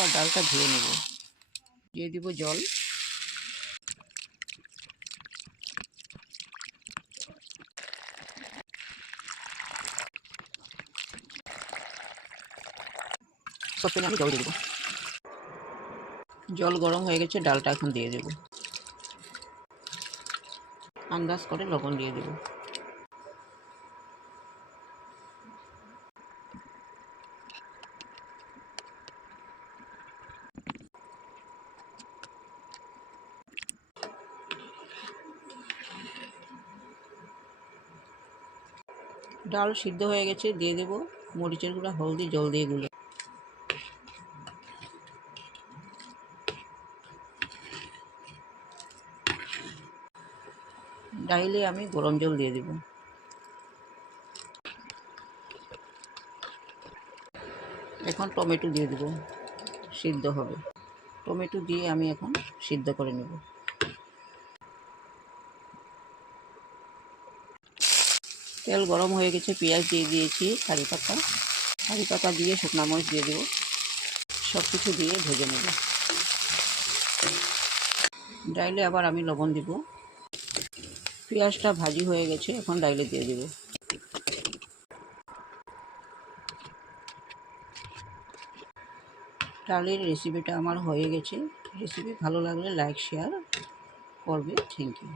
আর ডালটা ধুয়ে নেব। দিয়ে দিব জল। সসপ্যানে আমি জল দিয়ে দেবো। জল গরম হয়ে গেছে, ডালটা এখন দিয়ে দেব। আন্দাজ করে লবণ দিয়ে দেব। ডাল সিদ্ধ হয়ে গেছে, দিয়ে দেব মরিচের গুঁড়া, হলদি, জল দিয়ে গুলে। ডাইলে আমি গরম জল দিয়ে দেব। এখন টমেটো দিয়ে দেব, সিদ্ধ হবে। টমেটো দিয়ে আমি এখন সিদ্ধ করে নেব। তেল গরম হয়ে গেছে, পেঁয়াজ দিয়ে দিয়েছি, কারি পাতা দিয়ে শুকনো মরিচ দিয়ে দেব। সব কিছু দিয়ে ভেজে নেব। ডাইলে আবার আমি লবণ দিব। পেঁয়াজটা ভাজি হয়ে গেছে, এখন ডাইলে দিয়ে দেব। ডালের রেসিপিটা আমার হয়ে গেছে। রেসিপি ভালো লাগলে লাইক শেয়ার করবে। Thank you.